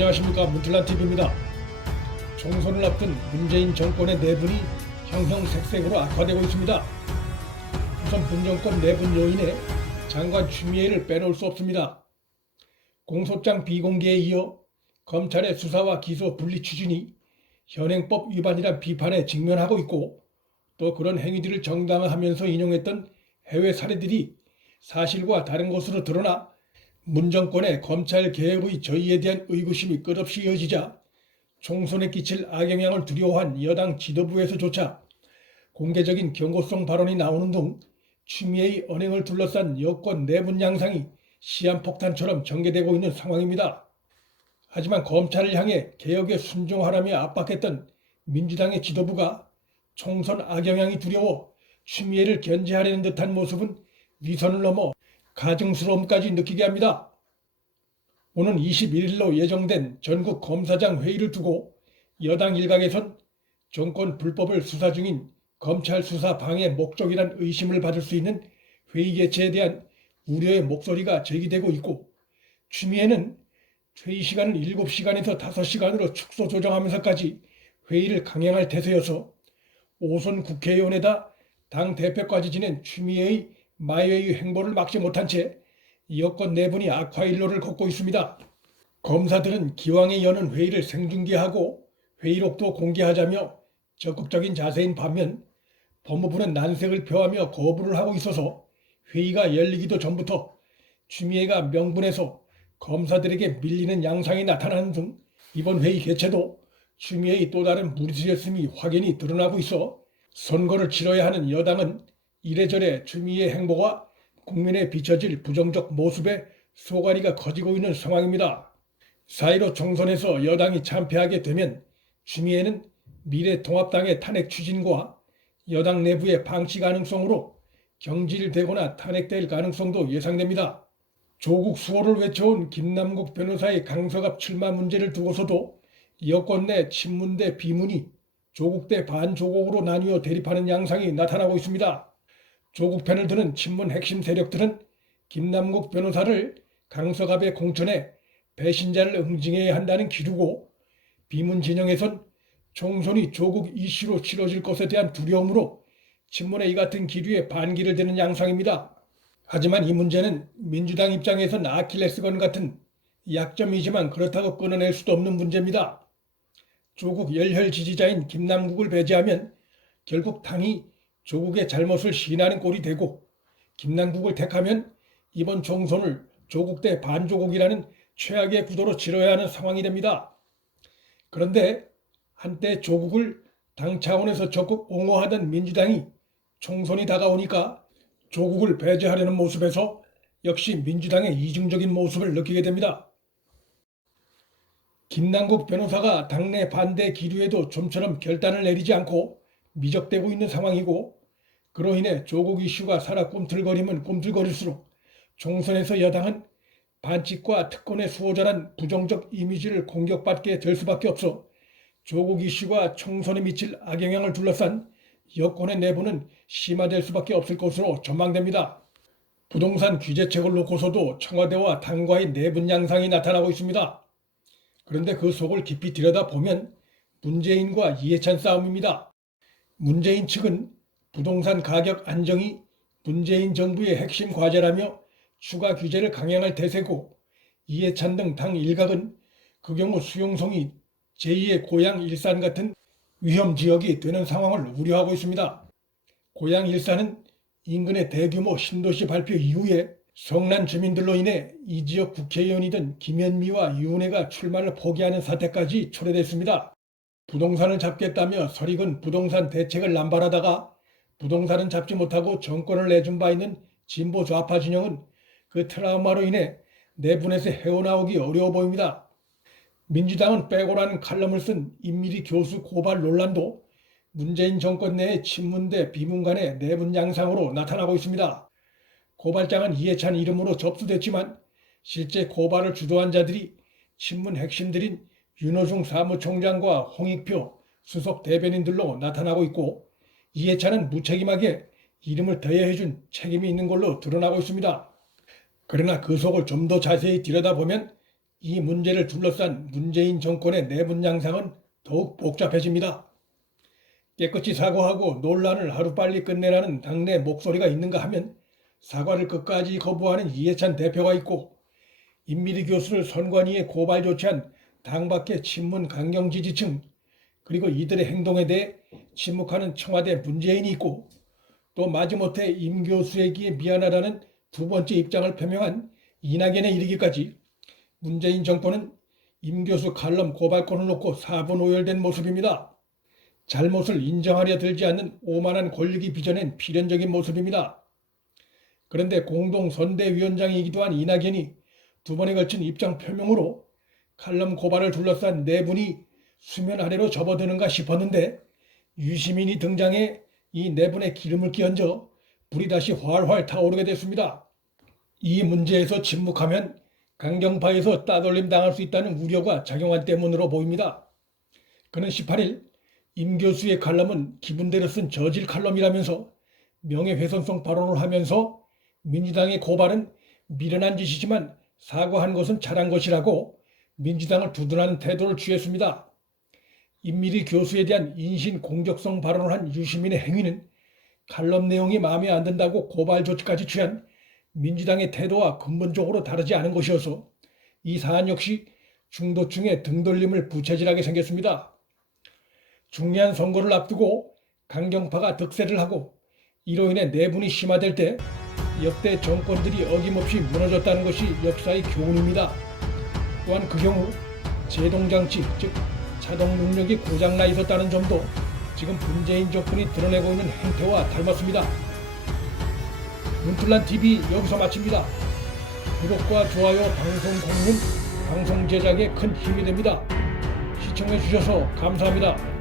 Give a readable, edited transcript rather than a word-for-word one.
안녕하십니까. 문틀란TV입니다. 총선을 앞둔 문재인 정권의 내분이 형형색색으로 악화되고 있습니다. 우선 문정권 내분 요인에 장관 추미애를 빼놓을 수 없습니다. 공소장 비공개에 이어 검찰의 수사와 기소 분리 추진이 현행법 위반이란 비판에 직면하고 있고, 또 그런 행위들을 정당화하면서 인용했던 해외 사례들이 사실과 다른 것으로 드러나 문 정권의 검찰 개혁의 저의에 대한 의구심이 끝없이 이어지자 총선에 끼칠 악영향을 두려워한 여당 지도부에서조차 공개적인 경고성 발언이 나오는 등 추미애의 언행을 둘러싼 여권 내분 양상이 시한폭탄처럼 전개되고 있는 상황입니다. 하지만 검찰을 향해 개혁에 순종하라며 압박했던 민주당의 지도부가 총선 악영향이 두려워 추미애를 견제하려는 듯한 모습은 위선을 넘어 가증스러움까지 느끼게 합니다. 오는 21일로 예정된 전국 검사장 회의를 두고 여당 일각에선 정권 불법을 수사 중인 검찰 수사 방해 목적이란 의심을 받을 수 있는 회의 개최에 대한 우려의 목소리가 제기되고 있고, 추미애는 회의 시간을 7시간에서 5시간으로 축소 조정하면서까지 회의를 강행할 태세여서 오선 국회의원에다 당 대표까지 지낸 추미애의 마이웨이 행보를 막지 못한 채 여권 내분이 악화 일로를 걷고 있습니다. 검사들은 기왕에 여는 회의를 생중계하고 회의록도 공개하자며 적극적인 자세인 반면, 법무부는 난색을 표하며 거부를 하고 있어서 회의가 열리기도 전부터 추미애가 명분에서 검사들에게 밀리는 양상이 나타나는 등 이번 회의 개최도 추미애의 또 다른 무리수였음이 확연히 드러나고 있어 선거를 치러야 하는 여당은 이래저래 추미애 행보가 국민에 비춰질 부정적 모습에 소갈이가 커지고 있는 상황입니다. 4.15 총선에서 여당이 참패하게 되면 추미애는 미래통합당의 탄핵 추진과 여당 내부의 방치 가능성으로 경질되거나 탄핵될 가능성도 예상됩니다. 조국 수호를 외쳐온 김남국 변호사의 강서갑 출마 문제를 두고서도 여권 내 친문 대 비문이 조국 대 반조국으로 나뉘어 대립하는 양상이 나타나고 있습니다. 조국 편을 드는 친문 핵심 세력들은 김남국 변호사를 강서갑의 공천에 배신자를 응징해야 한다는 기류고, 비문 진영에선 총선이 조국 이슈로 치러질 것에 대한 두려움으로 친문의 이 같은 기류에 반기를 드는 양상입니다. 하지만 이 문제는 민주당 입장에선 아킬레스건 같은 약점이지만 그렇다고 끊어낼 수도 없는 문제입니다. 조국 열혈 지지자인 김남국을 배제하면 결국 당이 조국의 잘못을 시인하는 꼴이 되고, 김남국을 택하면 이번 총선을 조국 대 반조국이라는 최악의 구도로 치러야 하는 상황이 됩니다. 그런데 한때 조국을 당 차원에서 적극 옹호하던 민주당이 총선이 다가오니까 조국을 배제하려는 모습에서 역시 민주당의 이중적인 모습을 느끼게 됩니다. 김남국 변호사가 당내 반대 기류에도 좀처럼 결단을 내리지 않고 미적대고 있는 상황이고, 그로 인해 조국 이슈가 살아 꿈틀거리면 꿈틀거릴수록 총선에서 여당은 반칙과 특권의 수호자란 부정적 이미지를 공격받게 될 수밖에 없어 조국 이슈가 총선에 미칠 악영향을 둘러싼 여권의 내부는 심화될 수밖에 없을 것으로 전망됩니다. 부동산 규제책을 놓고서도 청와대와 당과의 내분 양상이 나타나고 있습니다. 그런데 그 속을 깊이 들여다보면 문재인과 이해찬 싸움입니다. 문재인 측은 부동산 가격 안정이 문재인 정부의 핵심 과제라며 추가 규제를 강행할 태세고, 이해찬 등 당 일각은 그 경우 수용성이 제2의 고향 일산 같은 위험 지역이 되는 상황을 우려하고 있습니다. 고향 일산은 인근의 대규모 신도시 발표 이후에 성난 주민들로 인해 이 지역 국회의원이던 김현미와 유은혜가 출마를 포기하는 사태까지 초래됐습니다. 부동산을 잡겠다며 설익은 부동산 대책을 남발하다가 부동산은 잡지 못하고 정권을 내준 바 있는 진보 좌파 진영은 그 트라우마로 인해 내분에서 헤어나오기 어려워 보입니다. 민주당은 빼고라는 칼럼을 쓴 임미리 교수 고발 논란도 문재인 정권 내의 친문 대 비문 간의 내분 양상으로 나타나고 있습니다. 고발장은 이해찬 이름으로 접수됐지만 실제 고발을 주도한 자들이 친문 핵심들인 윤호중 사무총장과 홍익표 수석 대변인들로 나타나고 있고, 이해찬은 무책임하게 이름을 더해준 책임이 있는 걸로 드러나고 있습니다. 그러나 그 속을 좀 더 자세히 들여다보면 이 문제를 둘러싼 문재인 정권의 내분 양상은 더욱 복잡해집니다. 깨끗이 사과하고 논란을 하루빨리 끝내라는 당내 목소리가 있는가 하면 사과를 끝까지 거부하는 이해찬 대표가 있고, 임미리 교수를 선관위에 고발 조치한 당 밖의 친문 강경 지지층, 그리고 이들의 행동에 대해 침묵하는 청와대 문재인이 있고, 또 마지못해 임 교수에게 미안하다는 두 번째 입장을 표명한 이낙연에 이르기까지 문재인 정권은 임 교수 칼럼 고발권을 놓고 사분오열된 모습입니다. 잘못을 인정하려 들지 않는 오만한 권력이 빚어낸 필연적인 모습입니다. 그런데 공동선대위원장이기도 한 이낙연이 두 번에 걸친 입장 표명으로 칼럼 고발을 둘러싼 내분이 수면 아래로 접어드는가 싶었는데, 유시민이 등장해 이 내분에 기름을 끼얹어 불이 다시 활활 타오르게 됐습니다. 이 문제에서 침묵하면 강경파에서 따돌림 당할 수 있다는 우려가 작용한 때문으로 보입니다. 그는 18일 임 교수의 칼럼은 기분대로 쓴 저질 칼럼이라면서 명예훼손성 발언을 하면서 민주당의 고발은 미련한 짓이지만 사과한 것은 잘한 것이라고 민주당을 두둔하는 태도를 취했습니다. 임미리 교수에 대한 인신 공격성 발언을 한 유시민의 행위는 칼럼 내용이 마음에 안 든다고 고발 조치까지 취한 민주당의 태도와 근본적으로 다르지 않은 것이어서 이 사안 역시 중도층의 등돌림을 부채질하게 생겼습니다. 중요한 선거를 앞두고 강경파가 득세를 하고 이로 인해 내분이 심화될 때 역대 정권들이 어김없이 무너졌다는 것이 역사의 교훈입니다. 또한 그 경우 제동장치, 즉 자동 능력이 고장나 있었다는 점도 지금 문재인 정권이 드러내고 있는 행태와 닮았습니다. 문틀란TV 여기서 마칩니다. 구독과 좋아요, 방송 공유는 방송 제작에 큰 힘이 됩니다. 시청해주셔서 감사합니다.